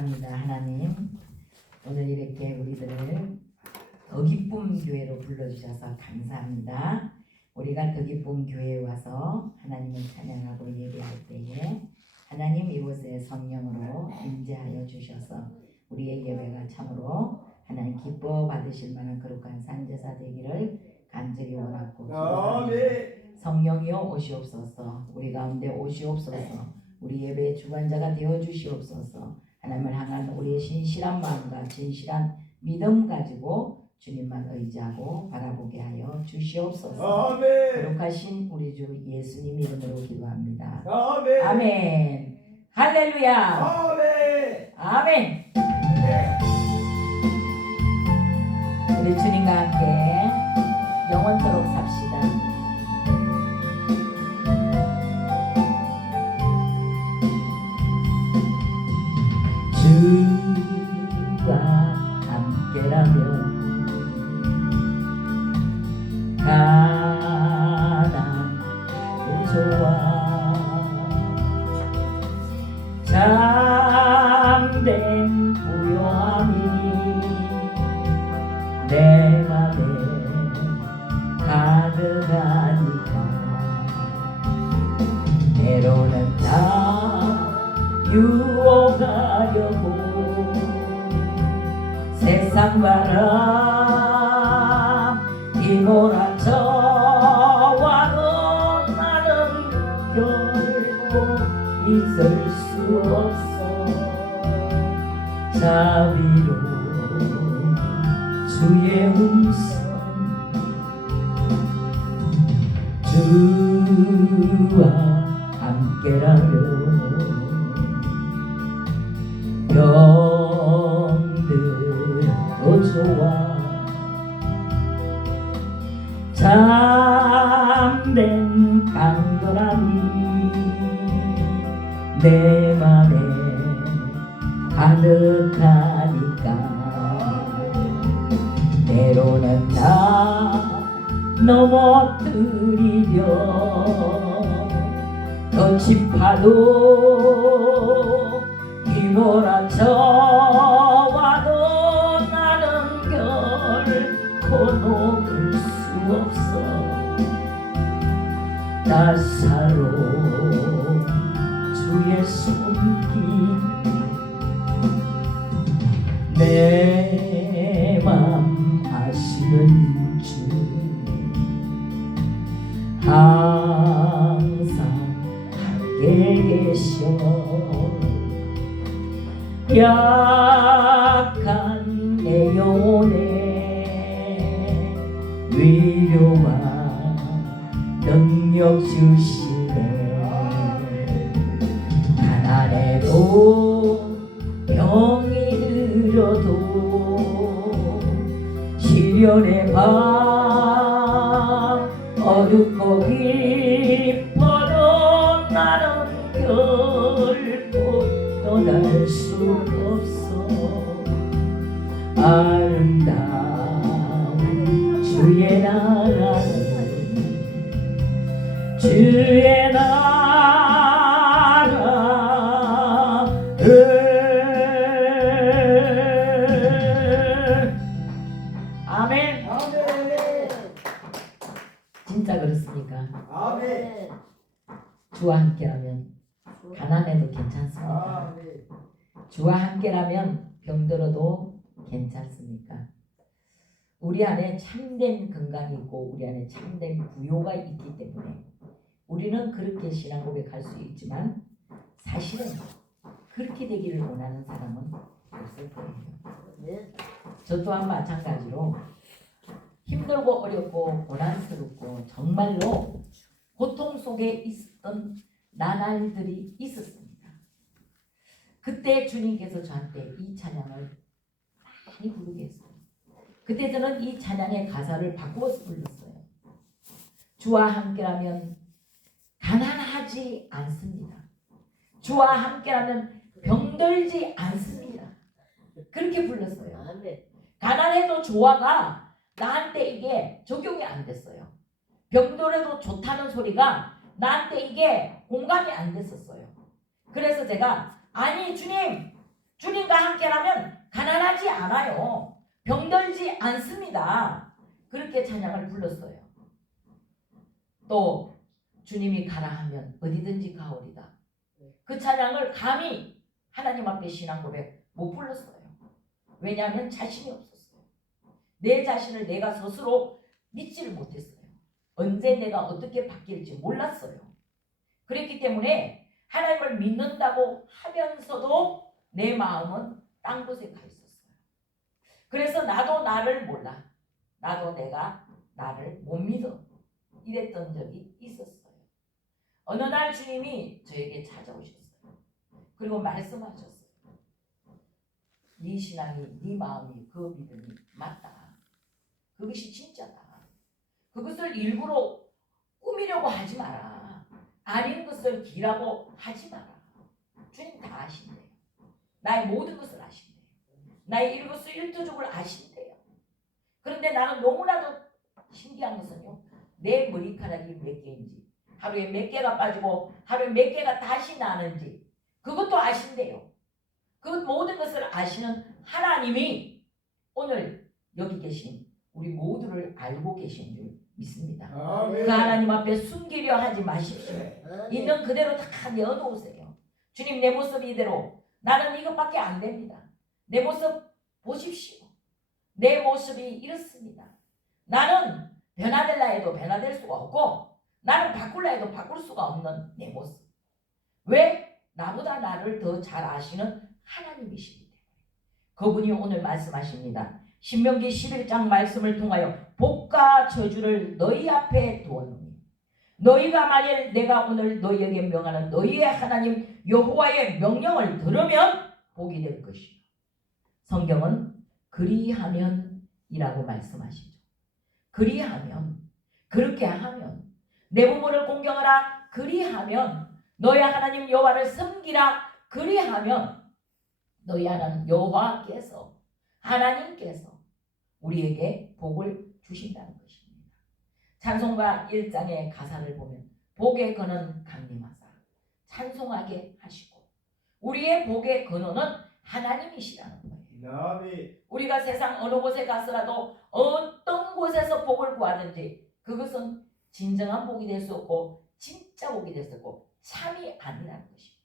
감사합니다. 하나님, 오늘 이렇게 우리들을 더 기쁨 교회로 불러주셔서 감사합니다. 우리가 더 기쁨 교회에 와서 하나님을 찬양하고 예배할 때에 하나님 이곳에 성령으로 임재하여 주셔서 우리의 예배가 참으로 하나님 기뻐 받으실 만한 거룩한 산제사 되기를 간절히 원하고 기도합니다. 성령이여 오시옵소서. 우리 가운데 오시옵소서. 우리 예배의 주관자가 되어 주시옵소서. 하나님을 향한 우리의 신실한 마음과 진실한 믿음 가지고 주님만 의지하고 바라보게 하여 주시옵소서. 거룩하신 우리 주 예수님 이름으로 기도합니다. 아멘. 아멘. 할렐루야. 아멘. 아멘. 우리 주님과 함께 영원토록 삽시다. 주와 함께라면 가난도 좋아. 참된 부요함이 내 맘에 가득하니까 때로는 다 유혹하려고 세상 바람 휘몰아쳐 와도 나는 결코 있을 수 없어. 자비로운 주의 음성 주와 함께라면 병들어도 좋아. 참된 강건함이 내 맘에 가득하니까 때로는 나 넘어뜨리려 거칠파도 휘몰아쳐 와도 나는 결코 녹을 수 없어. 따사로운 주의 손길 내 맘 아시는 주 항상 함께 계셔. 약한 내 영혼에 위로와 능력 주시네. 가난해도 병이 들어도 시련의 밤 어둡고 깊어도 나는 결코 떠날 수 없어. 아름다운 주의 나라는 주의 나라 아멘. 아멘. 진짜 그렇습니까? 아멘. 주와 함께라면 가난해도 괜찮습니까? 아멘. 주와 함께라면 병들어도 괜찮습니까? 우리 안에 참된 건강이 있고 우리 안에 참된 부요가 있기 때문에 우리는 그렇게 신앙 고백할 수 있지만 사실은 그렇게 되기를 원하는 사람은 없을 거예요. 저 또한 마찬가지로 힘들고 어렵고 고난스럽고 정말로 고통 속에 있었던 나날들이 있었습니다. 그때 주님께서 저한테 이 찬양을 많이 부르게 했어요. 그때 저는 이 찬양의 가사를 바꾸어서 불렀어요. 주와 함께라면 가난하지 않습니다. 주와 함께라면 병들지 않습니다. 그렇게 불렀어요. 가난해도 좋아가 나한테 이게 적용이 안 됐어요. 병들어도 좋다는 소리가 나한테 이게 공감이 안 됐었어요. 그래서 제가 아니 주님과 상태라면 가난하지 않아요. 병들지 않습니다. 그렇게 찬양을 불렀어요. 또 주님이 가라 하면 어디든지 가오리다. 그 찬양을 감히 하나님 앞에 신앙 고백 못 불렀어요. 왜냐하면 자신이 없었어요. 내 자신을 내가 스스로 믿지를 못했어요. 언제 내가 어떻게 바뀔지 몰랐어요. 그랬기 때문에 하나님을 믿는다고 하면서도 내 마음은 딴 곳에 가 있었어요. 그래서 나도 나를 몰라. 나도 내가 나를 못 믿어. 이랬던 적이 있었어요. 어느 날 주님이 저에게 찾아오셨어요. 그리고 말씀하셨어요. 네 신앙이, 네 마음이, 그 믿음이 맞다. 그것이 진짜다. 그것을 일부러 꾸미려고 하지 마라. 아닌 것을 기라고 하지 마라. 주님 다 아신대요. 나의 모든 것을 아신대요. 나의 일거수일투족을 아신대요. 그런데 나는 너무나도 신기한 것은요, 내 머리카락이 몇 개인지, 하루에 몇 개가 빠지고 하루에 몇 개가 다시 나는지 그것도 아신대요. 그 모든 것을 아시는 하나님이 오늘 여기 계신 우리 모두를 알고 계신 줄 믿습니다. 아멘. 그 하나님 앞에 숨기려 하지 마십시오. 있는 그대로 다 내어놓으세요. 주님, 내 모습 이대로 나는 이것밖에 안 됩니다. 내 모습 보십시오. 내 모습이 이렇습니다. 나는 변화될라 해도 변화될 수가 없고 나는 바꿀라 해도 바꿀 수가 없는 내 모습. 왜? 나보다 나를 더 잘 아시는 하나님이시기 때문에. 그분이 오늘 말씀하십니다. 신명기 11장 말씀을 통하여 복과 저주를 너희 앞에 두었노니 너희가 만일 내가 오늘 너희에게 명하는 너희의 하나님 여호와의 명령을 들으면 복이 될 것이요. 성경은 그리하면이라고 말씀하시죠. 그리하면, 그렇게 하면, 내 부모를 공경하라 그리하면, 너희 하나님 여호와를 섬기라 그리하면 너희 하나님 여호와께서, 하나님께서 우리에게 복을 주신다는 것입니다. 찬송가 1장의 가사를 보면 복의 근원 강림하사 찬송하게 하시고 우리의 복의 근원은 하나님이시라는 거예요. 우리가 세상 어느 곳에 가서라도 어떤 곳에서 복을 구하든지 그것은 진정한 복이 될 수 없고 진짜 복이 될 수 없고 참이 아니라는 것입니다.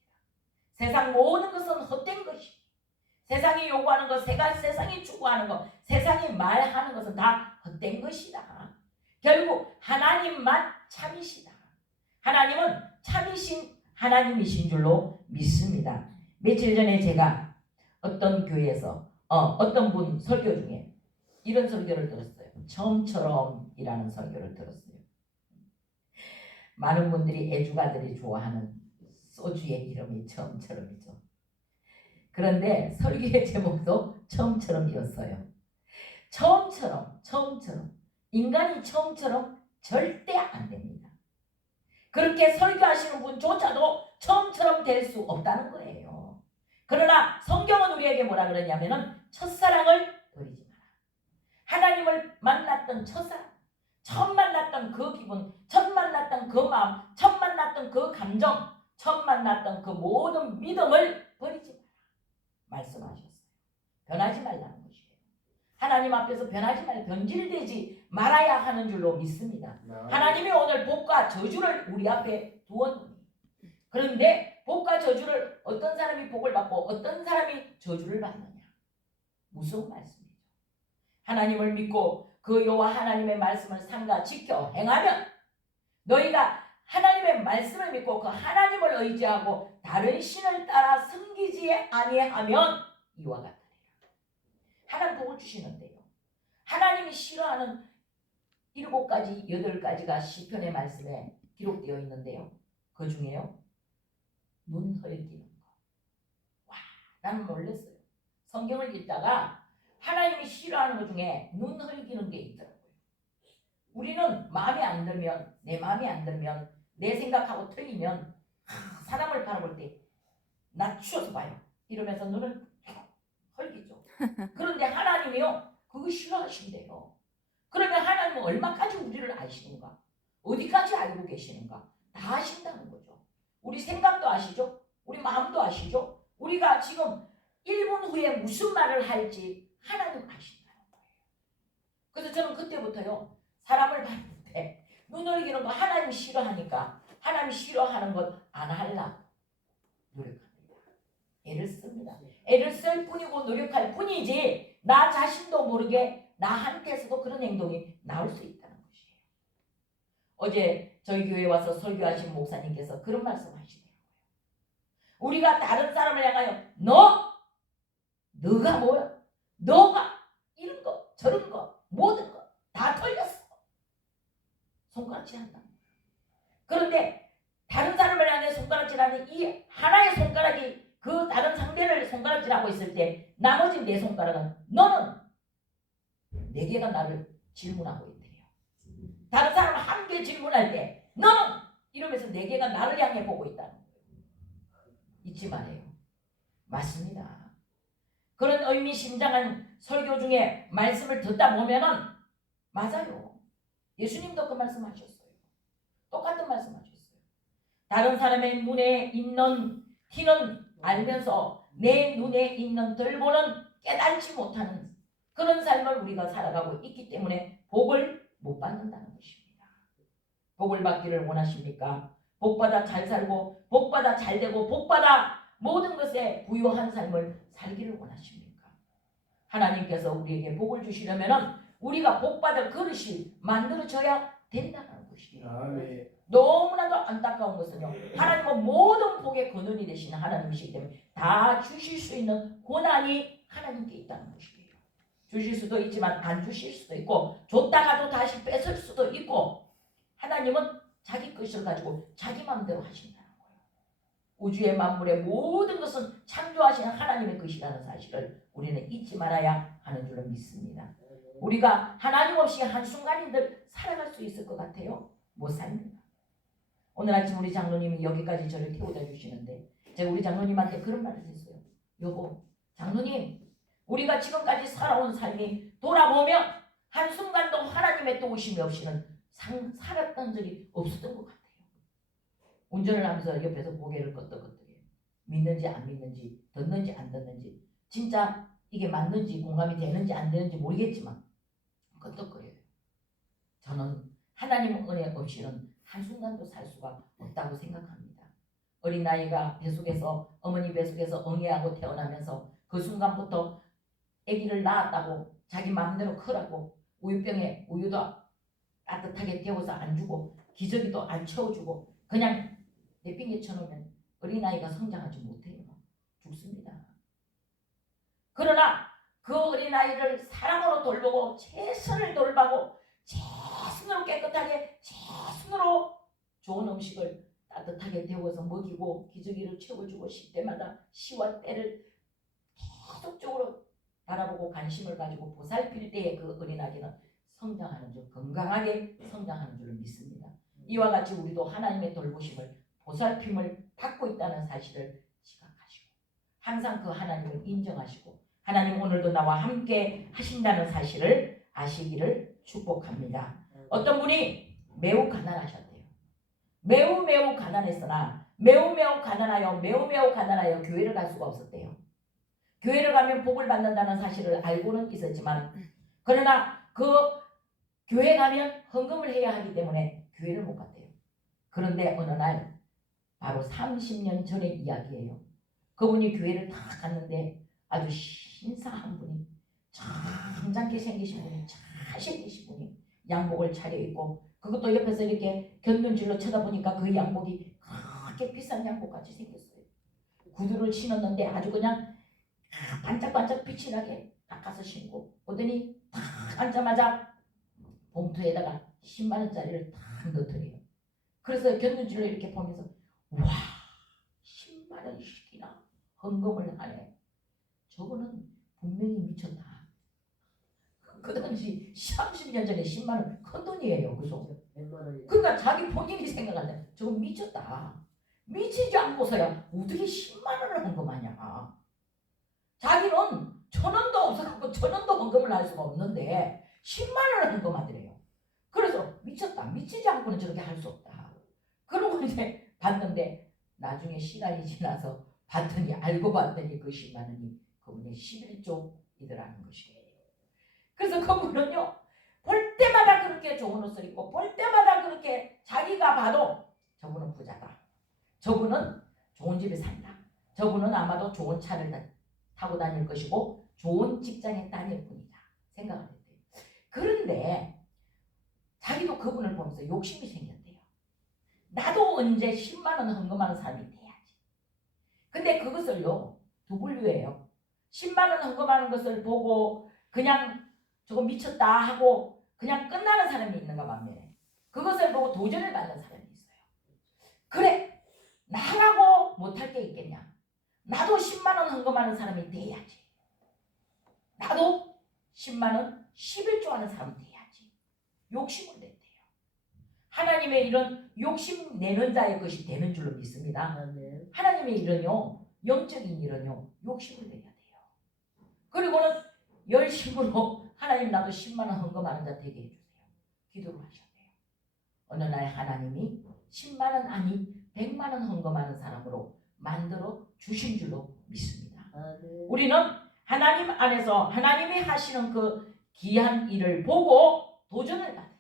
세상 모든 것은 헛된 것입니다. 세상이 요구하는 것, 세상이 추구하는 것, 세상이 말하는 것은 다 헛된 것이다. 결국 하나님만 참이시다. 하나님은 참이신 하나님이신 줄로 믿습니다. 며칠 전에 제가 어떤 교회에서 어떤 분 설교 중에 이런 설교를 들었어요. 처음처럼이라는 설교를 들었어요. 많은 분들이 애주가들이 좋아하는 소주의 이름이 처음처럼이죠. 그런데 설교의 제목도 처음처럼이었어요. 처음처럼 인간이 처음처럼 절대 안 됩니다. 그렇게 설교하시는 분조차도 처음처럼 될 수 없다는 거예요. 그러나 성경은 우리에게 뭐라 그러냐면은 첫사랑을 버리지 마라. 하나님을 만났던 첫사랑, 처음 만났던 그 기분, 처음 만났던 그 마음, 처음 만났던 그 감정, 처음 만났던 그 모든 믿음을 버리지 마라 말씀하셨어요. 변하지 말라는 것이에요. 하나님 앞에서 변하지 말라, 변질되지 말아야 하는 줄로 믿습니다. 하나님이 오늘 복과 저주를 우리 앞에 두었느니, 그런데 복과 저주를 어떤 사람이 복을 받고 어떤 사람이 저주를 받느냐, 무서운 말씀이죠. 하나님을 믿고 그 여호와 하나님의 말씀을 삼가 지켜 행하면, 너희가 하나님의 말씀을 믿고 그 하나님을 의지하고 다른 신을 따라 섬기지 아니하면 이와 같으리라. 하나님 복을 주시는데요, 하나님이 싫어하는 7가지, 8가지가 시편의 말씀에 기록되어 있는데요, 그 중에요, 눈 헐기는 거. 와, 나는 놀랐어요. 성경을 읽다가 하나님이 싫어하는 것 중에 눈 헐기는 게 있더라고요. 우리는 마음에 안 들면, 내 마음에 안 들면, 내 생각하고 틀리면 사람을 바라볼 때 낮추어서 봐요. 이러면서 눈을 헐기죠. 그런데 하나님이요, 그거 싫어하신대요. 그러면 하나님은 얼마까지 우리를 아시는가? 어디까지 알고 계시는가? 다 아신다는 거죠. 우리 생각도 아시죠? 우리 마음도 아시죠? 우리가 지금 1분 후에 무슨 말을 할지 하나님 아신다는 거예요. 그래서 저는 그때부터요, 사람을 봤을 때 눈 흘기는 거 하나님 싫어하니까 하나님 싫어하는 것 안 하려고 노력합니다. 애를 씁니다. 애를 쓸 뿐이고 노력할 뿐이지 나 자신도 모르게 나한테서도 그런 행동이 나올 수 있다는 것이에요. 어제 저희 교회에 와서 설교하신 목사님께서 그런 말씀 하시더라고요. 우리가 다른 사람을 향하여 너가 뭐야? 너가 이런 거 저런 거 모든 거 다 걸렸어. 손가락질 한다. 그런데 다른 사람을 향해 손가락질하는 이 하나의 손가락이 그 다른 상대를 손가락질하고 있을 때 나머지 네 손가락은 너는 네 개가 나를 질문하고 있대요. 다른 사람 한 개 질문할 때 너는 이러면서 네 개가 나를 향해 보고 있다는 거예요. 잊지 말아요. 맞습니다. 그런 의미심장한 설교 중에 말씀을 듣다 보면은 맞아요. 예수님도 그 말씀하셨어요. 똑같은 말씀하셨어요. 다른 사람의 눈에 있는 티는 알면서 내 눈에 있는 들보는 깨닫지 못하는 그런 삶을 우리가 살아가고 있기 때문에 복을 못 받는다는 것입니다. 복을 받기를 원하십니까? 복받아 잘 살고 복받아 잘 되고 복받아 모든 것에 부유한 삶을 살기를 원하십니까? 하나님께서 우리에게 복을 주시려면 우리가 복받을 그릇이 만들어져야 된다는 것이에요. 아멘. 너무나도 안타까운 것은요, 하나님은 모든 복의 근원이 되시는 하나님이시기 때문에 다 주실 수 있는 권한이 하나님께 있다는 것이에요. 주실 수도 있지만 안 주실 수도 있고 줬다가도 다시 뺏을 수도 있고 하나님은 자기 것을 가지고 자기 마음대로 하신다는 거예요. 우주의 만물의 모든 것은 창조하시는 하나님의 것이라는 사실을 우리는 잊지 말아야 하는 줄을 믿습니다. 우리가 하나님 없이 한순간인들 살아갈 수 있을 것 같아요? 못 삽니다. 오늘 아침 우리 장로님이 여기까지 저를 태워다 주시는데 제가 우리 장로님한테 그런 말을 했어요. 여보, 장로님, 우리가 지금까지 살아온 삶이 돌아보면 한순간도 하나님의 도우심이 없이는 살았던 적이 없었던 것 같아요. 운전을 하면서 옆에서 고개를 끄덕끄덕해요. 믿는지 안 믿는지, 듣는지 안 듣는지, 진짜 이게 맞는지 공감이 되는지 안 되는지 모르겠지만 끄덕거려요. 저는 하나님 은혜 없이는 한순간도 살 수가 없다고 생각합니다. 어린 나이가 뱃속에서 어머니 뱃속에서 응애하고 태어나면서 그 순간부터 아기를 낳았다고 자기 마음대로 크라고 우유병에 우유도 따뜻하게 데워서 안 주고 기저귀도 안 채워주고 그냥 내빙에 쳐놓으면 어린아이가 성장하지 못해요. 죽습니다. 그러나 그 어린아이를 사랑으로 돌보고 최선을 돌보고 최선으로 깨끗하게 최선으로 좋은 음식을 따뜻하게 데워서 먹이고 기저귀를 채워주고 쉴 때마다 시와 때를 계속적으로 바라보고 관심을 가지고 보살필 때에 그 어린아이는 성장하는 줄 건강하게 성장하는 줄 믿습니다. 이와 같이 우리도 하나님의 돌보심을 보살핌을 받고 있다는 사실을 지각하시고 항상 그 하나님을 인정하시고 하나님 오늘도 나와 함께 하신다는 사실을 아시기를 축복합니다. 어떤 분이 매우 가난하셨대요. 매우 가난했으나 매우 가난하여 교회를 갈 수가 없었대요. 교회를 가면 복을 받는다는 사실을 알고는 있었지만 그러나 그 교회 가면 헌금을 해야 하기 때문에 교회를 못 갔대요. 그런데 어느 날 바로 30년 전의 이야기예요. 그분이 교회를 다 갔는데 아주 신사한 분이 점잖게 생기신 분이 잘생기신 분이 양복을 차려입고 그것도 옆에서 이렇게 곁눈질로 쳐다보니까 그 양복이 그렇게 비싼 양복같이 생겼어요. 구두를 신었는데 아주 그냥 반짝반짝 빛이 나게 닦아서 신고 오더니 딱 앉자마자 봉투에다가 10만 원짜리를 딱 넣더래요. 그래서 곁눈질로 이렇게 보면서 와 10만 원씩이나 헌금을 하네. 저거는 분명히 미쳤다. 그 당시 30년 전에 10만 원 큰 돈이에요. 그죠? 그러니까 자기 본인이 생각할 때 저거 미쳤다. 미치지 않고서야 어떻게 10만 원을 헌금하냐. 자기는 1,000원도 없어갖고 1,000원도 헌금을 할 수가 없는데 10만 원을 헌금하더래요. 그래서 미쳤다. 미치지 않고는 저렇게 할 수 없다. 그러고 이제 봤는데 나중에 시간이 지나서 봤더니 알고 봤더니 그 10만 원이 그분의 11조이더라는 것이에요. 그래서 그분은요 볼 때마다 그렇게 좋은 옷을 입고 볼 때마다 그렇게 자기가 봐도 저분은 부자다. 저분은 좋은 집에 산다. 저분은 아마도 좋은 차를 타고 다닐 것이고 좋은 직장에 다닐 뿐이다 생각을 했대요. 그런데 자기도 그분을 보면서 욕심이 생겼대요. 나도 언제 10만 원 헌금하는 사람이 돼야지. 근데 그것을요 두 분류예요. 10만 원 헌금하는 것을 보고 그냥 저거 미쳤다 하고 그냥 끝나는 사람이 있는가 반면에 그것을 보고 도전을 받는 사람이 있어요. 그래 나라고 못할 게 있겠냐. 나도 10만 원 헌금하는 사람이 돼야지. 나도 10만 원 11조 하는 사람이 돼야지. 욕심을 냈대요. 하나님의 이런 욕심 내는 자의 것이 되는 줄로 믿습니다. 하나님의 일은요 영적인 일은요 욕심을 내야 돼요. 그리고는 열심으로 하나님 나도 10만 원 헌금하는 자 되게 해주세요. 기도를 하셔야 돼요. 어느 날 하나님이 10만 원 아니 100만 원 헌금하는 사람으로 만들어 주신 줄로 믿습니다. 우리는 하나님 안에서 하나님이 하시는 그 귀한 일을 보고 도전을 받아야 돼요.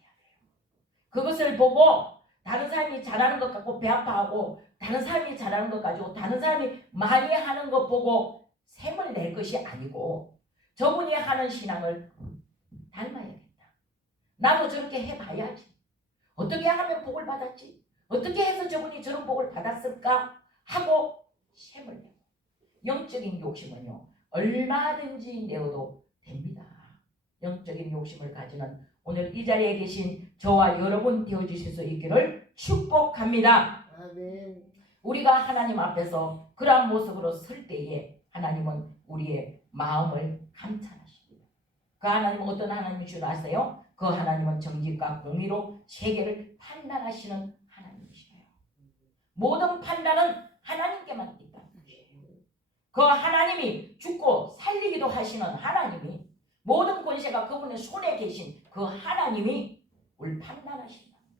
그것을 보고 다른 사람이 잘하는 것 같고 배 아파하고 다른 사람이 잘하는 것 가지고 다른 사람이 많이 하는 것 보고 샘을 낼 것이 아니고 저분이 하는 신앙을 닮아야겠다. 나도 저렇게 해봐야지. 어떻게 하면 복을 받았지? 어떻게 해서 저분이 저런 복을 받았을까? 하고 샘을 내고 영적인 욕심은요 얼마든지 내어도 됩니다. 영적인 욕심을 가지는 오늘 이 자리에 계신 저와 여러분 되어주실 수 있기를 축복합니다. 아멘. 우리가 하나님 앞에서 그러한 모습으로 설 때에 하나님은 우리의 마음을 감찰하십니다. 그 하나님은 어떤 하나님인 줄 아세요? 그 하나님은 정직과 공의로 세계를 판단하시는 하나님이시에요. 모든 판단은 하나님께만 있다는 것이에요. 그 하나님이 죽고 살리기도 하시는 하나님이 모든 권세가 그분의 손에 계신 그 하나님이 우리를 판단하신다는 거예요.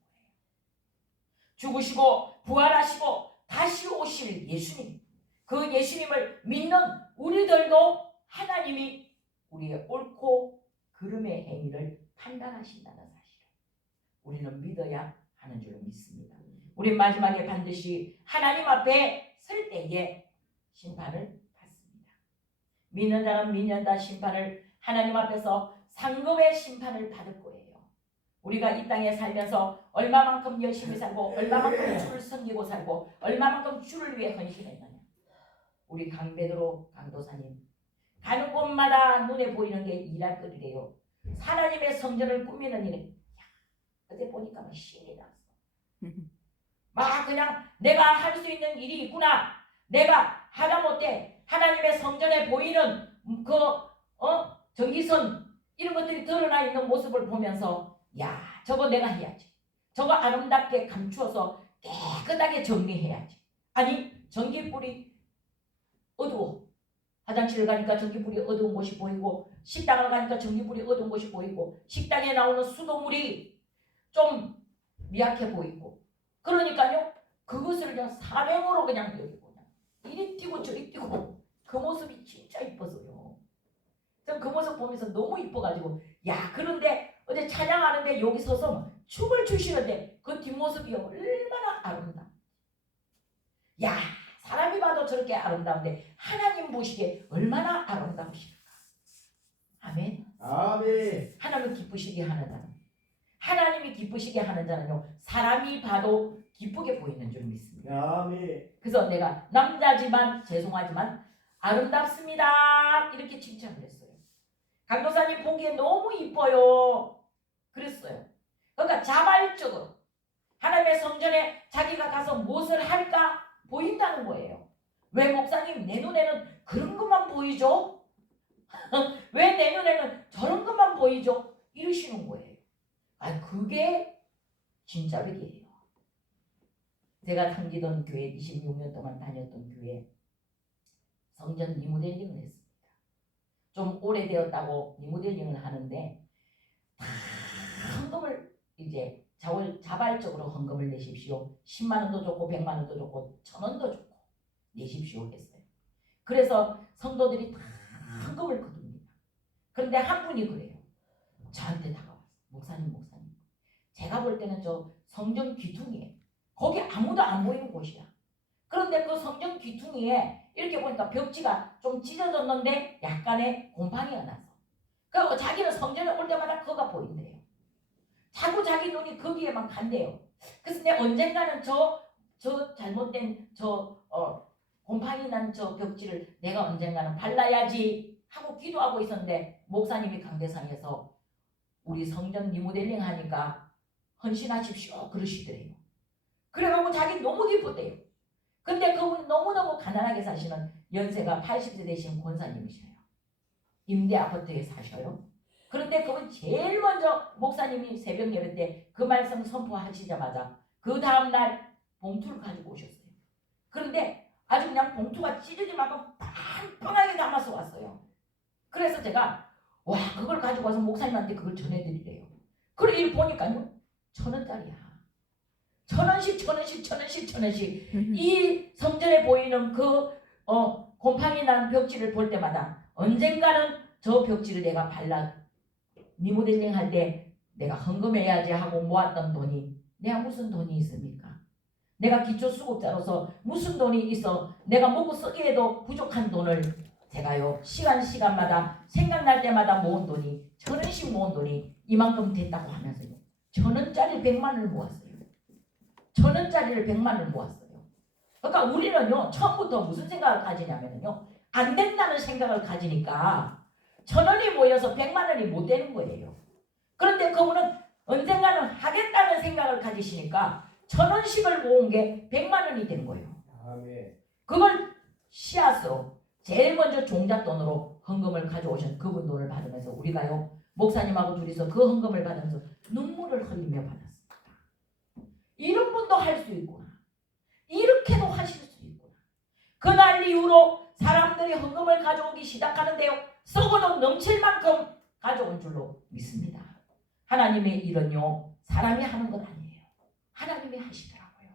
죽으시고 부활하시고 다시 오실 예수님, 그 예수님을 믿는 우리들도 하나님이 우리의 옳고 그름의 행위를 판단하신다는 사실을 우리는 믿어야 하는 줄 믿습니다. 우리 마지막에 반드시 하나님 앞에 설 때에 심판을 받습니다. 믿는 자는 믿는다 심판을 하나님 앞에서 상급의 심판을 받을 거예요. 우리가 이 땅에 살면서 얼마만큼 열심히 살고 얼마만큼 주를 섬기고 살고 얼마만큼 주를 위해 헌신했느냐. 우리 강베드로 강도사님 가는 곳마다 눈에 보이는 게 일할 거리래요. 하나님의 성전을 꾸미는 일에 어제 보니까 막 신이 났어. 막 그냥 내가 할 수 있는 일이 있구나. 내가 하다못해 하나님의 성전에 보이는 전기선 이런 것들이 드러나 있는 모습을 보면서 야 저거 내가 해야지. 저거 아름답게 감추어서 깨끗하게 정리해야지. 아니 전기불이 어두워. 화장실을 가니까 전기불이 어두운 곳이 보이고 식당을 가니까 전기불이 어두운 곳이 보이고 식당에 나오는 수돗물이 좀 미약해 보이고 그러니까요 그것을 그냥 사명으로 그냥 여기고 그냥 이리 뛰고 저리 뛰고 그 모습이 진짜 이뻐서요. 전 그 모습 보면서 너무 이뻐가지고 야 그런데 어제 찬양하는데 여기 서서 춤을 추시는데 그 뒷모습이 얼마나 아름다워. 야 사람이 봐도 저렇게 아름다운데 하나님 보시기에 얼마나 아름다우실까. 아멘. 아멘. 하나님 기쁘시게 하는 자는 하나님이 기쁘시게 하는 자는요 사람이 봐도 기쁘게 보이는 줄 믿습니다. 아멘. 그래서 내가 남자지만 죄송하지만 아름답습니다 이렇게 칭찬을 했어요. 강도사님 보기에 너무 이뻐요 그랬어요. 그러니까 자발적으로 하나님의 성전에 자기가 가서 무엇을 할까 보인다는 거예요. 왜 목사님 내 눈에는 그런 것만 보이죠? 왜 내 눈에는 저런 것만 보이죠? 이러시는 거예요. 아 그게 진짜 위기예요. 제가 섬기던 교회 26년 동안 다녔던 교회 성전 리모델링을 했습니다. 좀 오래되었다고 리모델링을 하는데 다 헌금을 이제 자발적으로 헌금을 내십시오. 10만 원도 좋고 100만 원도 좋고 1000원도 좋고 내십시오 했어요. 그래서 성도들이 다 헌금을 거둡니다. 그런데 한 분이 그래요. 저한테 다가와서 목사님 제가 볼 때는 저 성전 귀퉁이에 거기 아무도 안 보이는 곳이야. 그런데 그 성전 귀퉁이에 이렇게 보니까 벽지가 좀 찢어졌는데 약간의 곰팡이가 나서 그리고 자기는 성전에 올 때마다 그거가 보인대요. 자꾸 자기 눈이 거기에만 간대요. 그래서 내 언젠가는 저 잘못된 곰팡이 난 저 벽지를 내가 언젠가는 발라야지 하고 기도하고 있었는데 목사님이 강대상에서 우리 성전 리모델링 하니까 헌신하십시오 그러시더래요. 그래가지고 자기 너무 기쁘대요. 근데 그분 너무너무 가난하게 사시는 연세가 80세 되신 권사님이셔요. 임대 아파트에 사셔요. 그런데 그분 제일 먼저 목사님이 새벽 예배 때 그 말씀 선포하시자마자 그 다음날 봉투를 가지고 오셨어요. 그런데 아주 그냥 봉투가 찢어질 만큼 팡팡하게 담아서 왔어요. 그래서 제가 와 그걸 가지고 와서 목사님한테 그걸 전해드리래요. 그래 이 보니까요 1,000원짜리야. 1,000원씩 이 성전에 보이는 그 곰팡이 난 벽지를 볼 때마다 언젠가는 저 벽지를 내가 발라 리모델링 할 때 내가 헌금해야지 하고 모았던 돈이 내가 무슨 돈이 있습니까? 내가 기초수급자로서 무슨 돈이 있어 내가 먹고 쓰기에도 부족한 돈을 제가요 시간마다 생각날 때마다 모은 돈이 1,000원씩 모은 돈이 이만큼 됐다고 하면서요 1,000원짜리 100만을 모았어요. 1,000원짜리를 100만을 모았어요. 그러니까 우리는요 처음부터 무슨 생각을 가지냐면요 안 된다는 생각을 가지니까 1,000원이 모여서 100만원이 못 되는 거예요. 그런데 그분은 언젠가는 하겠다는 생각을 가지시니까 1,000원씩을 모은 게 100만원이 된 거예요. 그걸 씨앗으로 제일 먼저 종잣돈으로 헌금을 가져오신 그분 돈을 받으면서 우리가요 목사님하고 둘이서 그 헌금을 받으면서 눈물을 흘리며 받았습니다. 이런 분도 할 수 있구나. 이렇게도 하실 수 있구나. 그날 이후로 사람들이 헌금을 가져오기 시작하는데요. 썩어도 넘칠 만큼 가져온 줄로 믿습니다. 하나님의 일은요. 사람이 하는 것 아니에요. 하나님이 하시더라고요.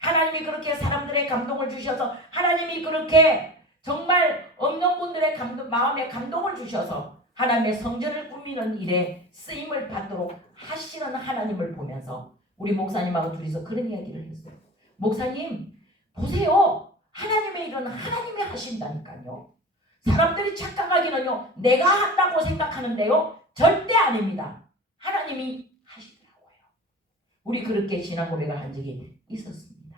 하나님이 그렇게 사람들의 감동을 주셔서 하나님이 그렇게 정말 없는 분들의 마음에 감동을 주셔서 하나님의 성전을 꾸미는 일에 쓰임을 받도록 하시는 하나님을 보면서 우리 목사님하고 둘이서 그런 이야기를 했어요. 목사님 보세요. 하나님의 일은 하나님이 하신다니까요. 사람들이 착각하기는요. 내가 한다고 생각하는데요. 절대 아닙니다. 하나님이 하시더라고요. 우리 그렇게 신앙 고백을 한 적이 있었습니다.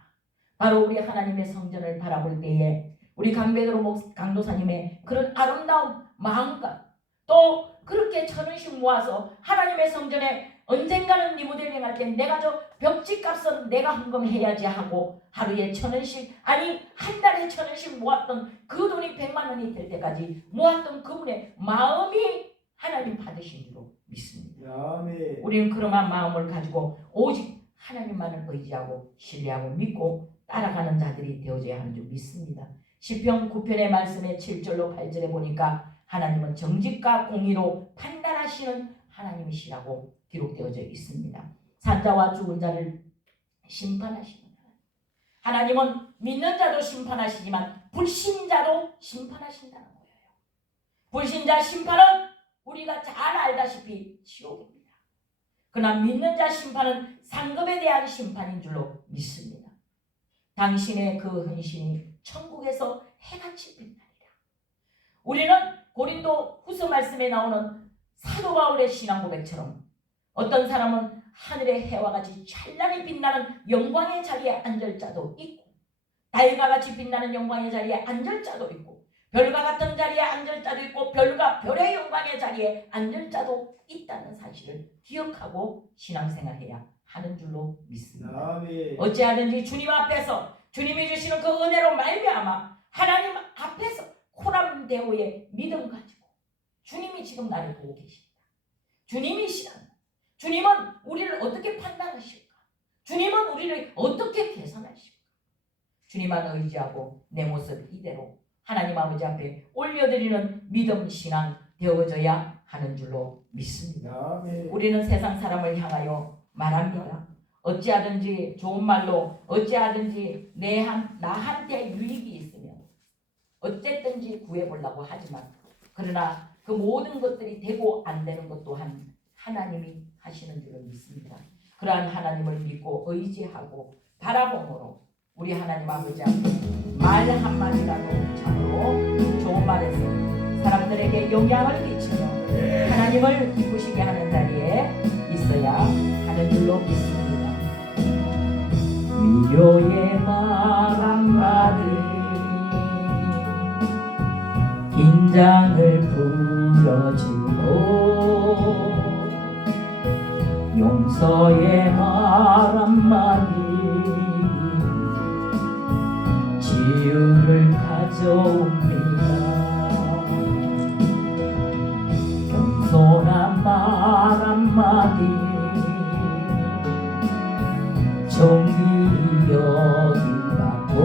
바로 우리 하나님의 성전을 바라볼 때에 우리 강베드로 강도사님의 그런 아름다운 마음과 또 그렇게 1,000원씩 모아서 하나님의 성전에 언젠가는 리모델링 할 때 내가 저 벽지 값은 내가 헌금해야지 하고 하루에 1,000원씩 아니 한 달에 1,000원씩 모았던 그 돈이 100만원이 될 때까지 모았던 그분의 마음이 하나님 받으신 줄로 믿습니다. 아멘. 우리는 그러한 마음을 가지고 오직 하나님만을 의지하고 신뢰하고 믿고 따라가는 자들이 되어져야 하는 줄 믿습니다. 시편 9편의 말씀의 7절로 8절에 보니까 하나님은 정직과 공의로 판단하시는 하나님이시라고 기록되어져 있습니다. 산자와 죽은 자를 심판하시는 하나님은 믿는 자도 심판하시지만 불신자도 심판하신다는 거예요. 불신자 심판은 우리가 잘 알다시피 지옥입니다. 그러나 믿는 자 심판은 상급에 대한 심판인 줄로 믿습니다. 당신의 그 헌신이 천국에서 해같이 빛나리라. 우리는 고린도 후서 말씀에 나오는 사도 바울의 신앙 고백처럼 어떤 사람은 하늘의 해와 같이 찬란히 빛나는 영광의 자리에 앉을 자도 있고 달과 같이 빛나는 영광의 자리에 앉을 자도 있고 별과 같은 자리에 앉을 자도 있고 별과 별의 영광의 자리에 앉을 자도 있다는 사실을 기억하고 신앙생활해야 하는 줄로 믿습니다. 아멘. 어찌하든지 주님 앞에서 주님이 주시는 그 은혜로 말미암아 하나님 앞에서 코람데오의 믿음 가지고 주님이 지금 나를 보고 계십니다. 주님이시다. 주님은 우리를 어떻게 판단하실까? 주님은 우리를 어떻게 개선하실까? 주님만 의지하고 내 모습 이대로 하나님 아버지 앞에 올려드리는 믿음 신앙 되어져야 하는 줄로 믿습니다. 아멘. 우리는 세상 사람을 향하여 말합니다. 어찌하든지 좋은 말로 어찌하든지 나한테 유익이 있으면 어쨌든지 구해보려고 하지만 그러나 그 모든 것들이 되고 안 되는 것 또한 하나님이 하시는 줄을 믿습니다. 그러한 하나님을 믿고 의지하고 바라봄으로 우리 하나님 아버지 앞에 말 한마디라도 참으로 좋은 말에서 사람들에게 영향을 끼치며 하나님을 기쁘시게 하는 자리에 있어야 하는 줄로 믿습니다. 위로의 말 한마디 긴장을 풀어주고 용서의 말 한마디 치유를 가져옵니다. 겸손한 말 한마디 존귀 여기받고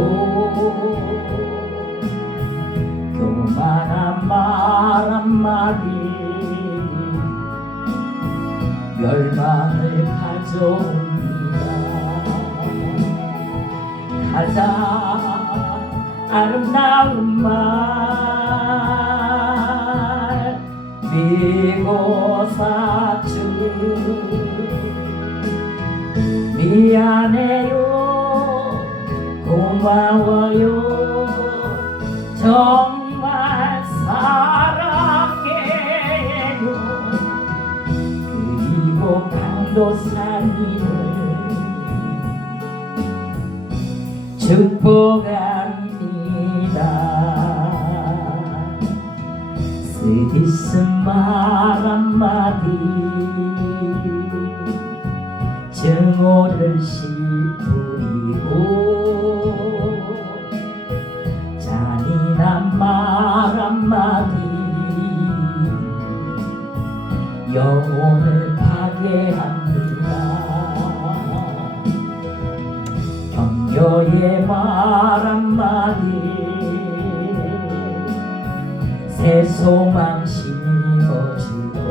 교만한 말 한마디 멸망을 가져옵니다. 가장 아름다운 말 미고사주 미안해요 고마워요 정말 사랑해요. 그리고 강도사님을 축복합니다. 쓰디쓴 말 한마디 증오를 씹으리고 잔인한 말 한마디 영혼을 파괴합니다. 격려의 말 한마디 새 소망 심어주고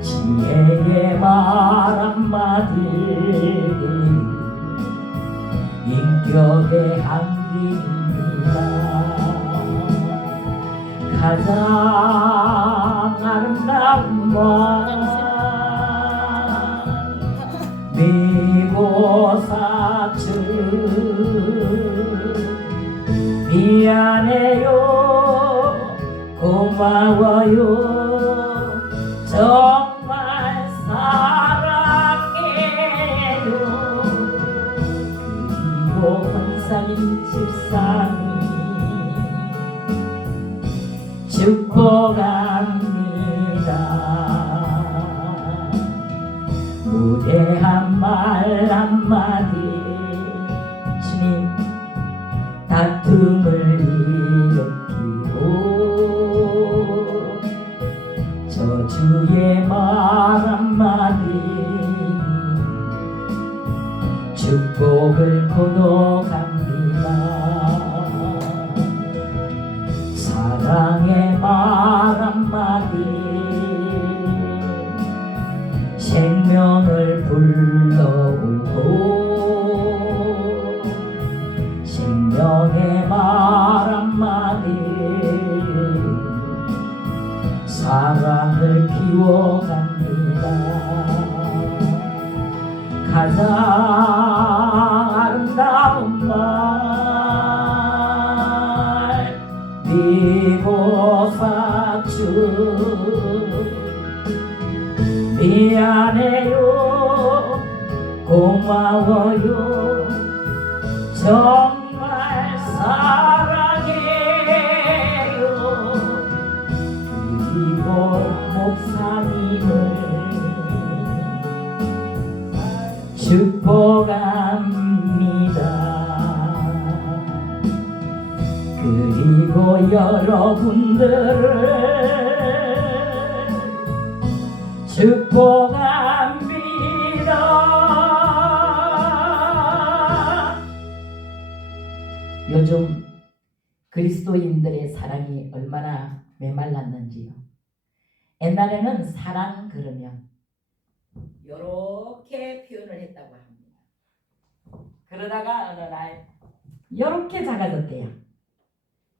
지혜의 말 한마디 인격의 한길입니다. 가장 아름다운 말 미고사주 미안해요 고마워요 정말 사랑해요. 그리고 환상인 집사님 축복합니다. 무례한 말 한마디 주님 다툼을 일으키고 저주의 말 한마디 축복을 거둬갑니다. 사랑의 말 한마디 생명을 불러오고 생명의 말 한마디 사랑을 키워갑니다. 가장 아름다운 말 미고사주 미안해요 고마워요 정말 사랑해요. 그리고 목사님을 축복합니다. 그리고 여러분들을 축복합니다. 요즘 그리스도인들의 사랑이 얼마나 메말랐는지요. 옛날에는 사랑 그러면 이렇게 표현을 했다고 합니다. 그러다가 어느 날 이렇게 작아졌대요.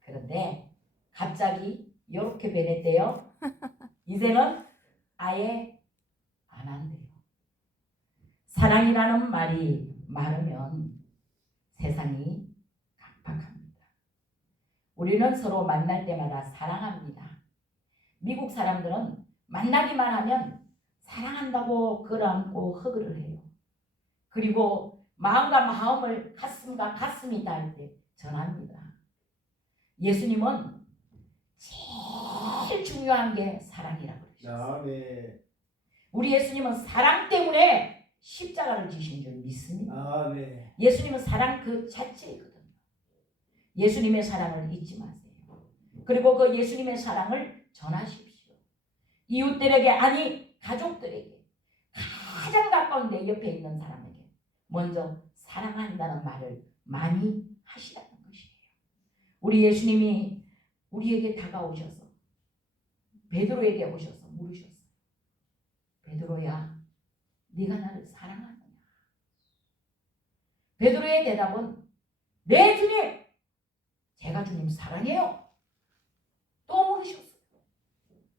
그런데 갑자기 이렇게 변했대요. 이제는 아예 안 한대요. 사랑이라는 말이 많으면 세상이 각박합니다. 우리는 서로 만날 때마다 사랑합니다. 미국 사람들은 만나기만 하면 사랑한다고 끌어안고 허그를 해요. 그리고 마음과 마음을 가슴과 가슴이 닿을 때 전합니다. 예수님은 제일 중요한 게 사랑이라고 그러셨어요. 네. 우리 예수님은 사랑 때문에 십자가를 지신 줄 믿습니다. 네. 예수님은 사랑 그 자체이거든요. 예수님의 사랑을 잊지 마세요. 그리고 그 예수님의 사랑을 전하십시오. 이웃들에게, 아니 가족들에게, 가장 가까운 내 옆에 있는 사람에게 먼저 사랑한다는 말을 많이 하시라는 것이에요. 우리 예수님이 우리에게 다가오셔서 베드로에게 오셔서 물으셨어요. 베드로야, 네가 나를 사랑하느냐? 베드로의 대답은 네 주님, 제가 주님 사랑해요. 또 물으셨어요.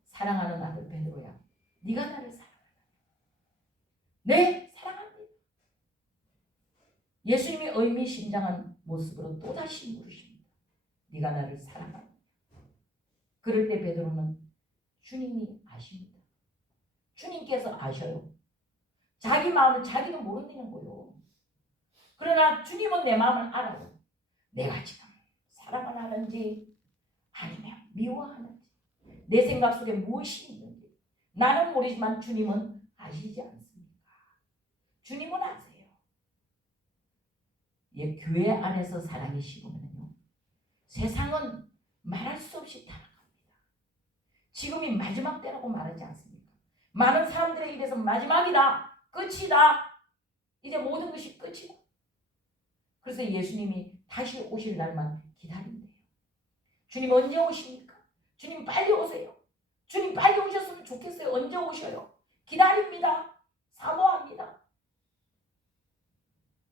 사랑하는 아들 베드로야, 네가 나를 사랑하느냐? 네, 사랑합니다. 예수님이 의미심장한 모습으로 또다시 물으십니다. 네가 나를 사랑하느냐? 그럴 때 베드로는 주님이 아십니다. 주님께서 아셔요. 자기 마음을 자기도 모른다는 거예요. 그러나 주님은 내 마음을 알아요. 내가 지금 사랑을 하는지 아니면 미워하는지, 내 생각 속에 무엇이 있는지 나는 모르지만 주님은 아시지 않습니까? 주님은 아세요. 예, 교회 안에서 사랑이 식으면요, 세상은 말할 수 없이 타락합니다. 지금이 마지막 때라고 말하지 않습니까? 많은 사람들에게 이래서 마지막이다, 끝이다, 이제 모든 것이 끝이다. 그래서 예수님이 다시 오실 날만 기다린대요. 주님 언제 오십니까? 주님 빨리 오세요. 주님 빨리 오셨으면 좋겠어요. 언제 오셔요? 기다립니다. 사모합니다.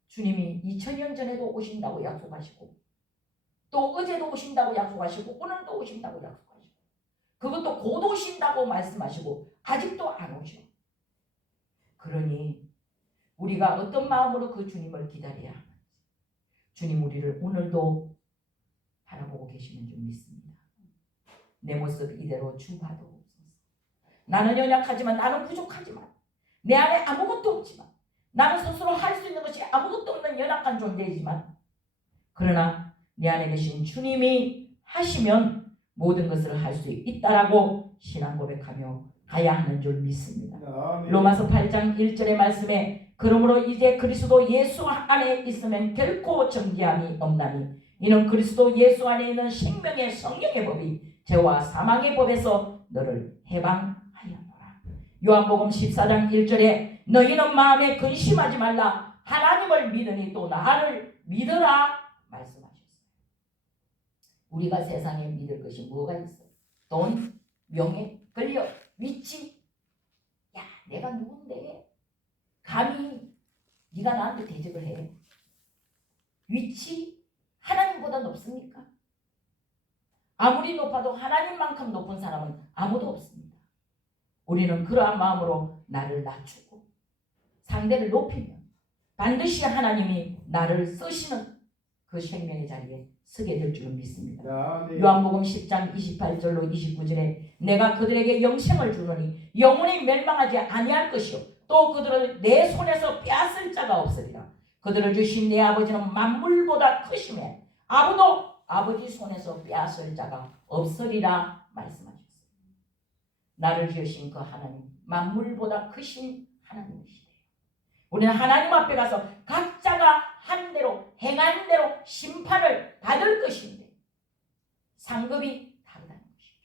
주님이 2000년 전에도 오신다고 약속하시고, 또 어제도 오신다고 약속하시고, 오늘도 오신다고 약속하시고, 그것도 곧 오신다고 말씀하시고 아직도 안 오셔. 그러니 우리가 어떤 마음으로 그 주님을 기다려야 하는지, 주님 우리를 오늘도 바라보고 계시는 줄 믿습니다. 내 모습 이대로 주봐도 없소서. 나는 연약하지만, 나는 부족하지만, 내 안에 아무것도 없지만, 나는 스스로 할 수 있는 것이 아무것도 없는 연약한 존재이지만, 그러나 내 안에 계신 주님이 하시면 모든 것을 할 수 있다라고 신앙 고백하며 가야 하는 줄 믿습니다. 로마서 8장 1절의 말씀에 그러므로 이제 그리스도 예수 안에 있으면 결코 정죄함이 없나니 이는 그리스도 예수 안에 있는 생명의 성령의 법이 죄와 사망의 법에서 너를 해방하였노라. 요한복음 14장 1절에 너희는 마음에 근심하지 말라, 하나님을 믿으니 또 나를 믿으라 말씀하셨어요. 우리가 세상에 믿을 것이 뭐가 있어? 돈, 명예, 권력, 위치. 야, 내가 누군데 감히 네가 나한테 대적을 해? 위치? 하나님보다 높습니까? 아무리 높아도 하나님만큼 높은 사람은 아무도 없습니다. 우리는 그러한 마음으로 나를 낮추고 상대를 높이면 반드시 하나님이 나를 쓰시는 그 생명의 자리에 서게 될 줄은 믿습니다. 요한복음 10장 28절로 29절에 내가 그들에게 영생을 주노니 영원히 멸망하지 아니할 것이요 또 그들을 내 손에서 빼앗을 자가 없으리라. 그들을 주신 내 아버지는 만물보다 크심에 아무도 아버지 손에서 빼앗을 자가 없으리라 말씀하셨어요. 나를 지으신 그 하나님, 만물보다 크신 하나님이시대요. 우리는 하나님 앞에 가서 각자가 한 대로 행한 대로 심판을 받을 것인데 상급이 다르다는 것이죠.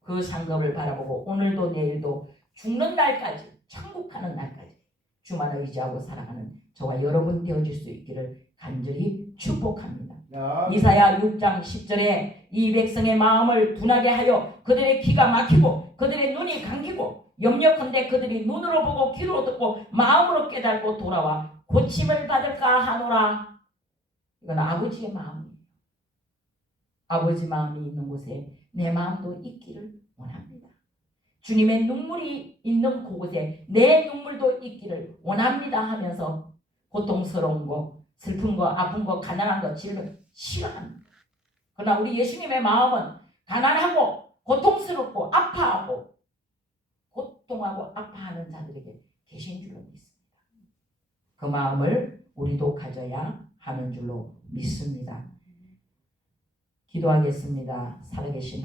그 상급을 바라보고 오늘도 내일도 죽는 날까지, 천국 가는 날까지 주만 의지하고 살아가는 저와 여러분 되어질 수 있기를 간절히 축복합니다. 이사야 6장 10절에 이 백성의 마음을 둔하게 하여 그들의 귀가 막히고 그들의 눈이 감기고 염려컨대 그들이 눈으로 보고 귀로 듣고 마음으로 깨닫고 돌아와 고침을 받을까 하노라. 이건 아버지의 마음이에요. 아버지 마음이 있는 곳에 내 마음도 있기를 원합니다. 주님의 눈물이 있는 그곳에 내 눈물도 있기를 원합니다 하면서 고통스러운 거, 슬픈 거, 아픈 거, 가난한 거, 질문 싫어합니다. 그러나 우리 예수님의 마음은 가난하고 고통스럽고 아파하고 고통하고 아파하는 자들에게 계신 줄로 믿습니다. 그 마음을 우리도 가져야 하는 줄로 믿습니다. 기도하겠습니다. 살아계신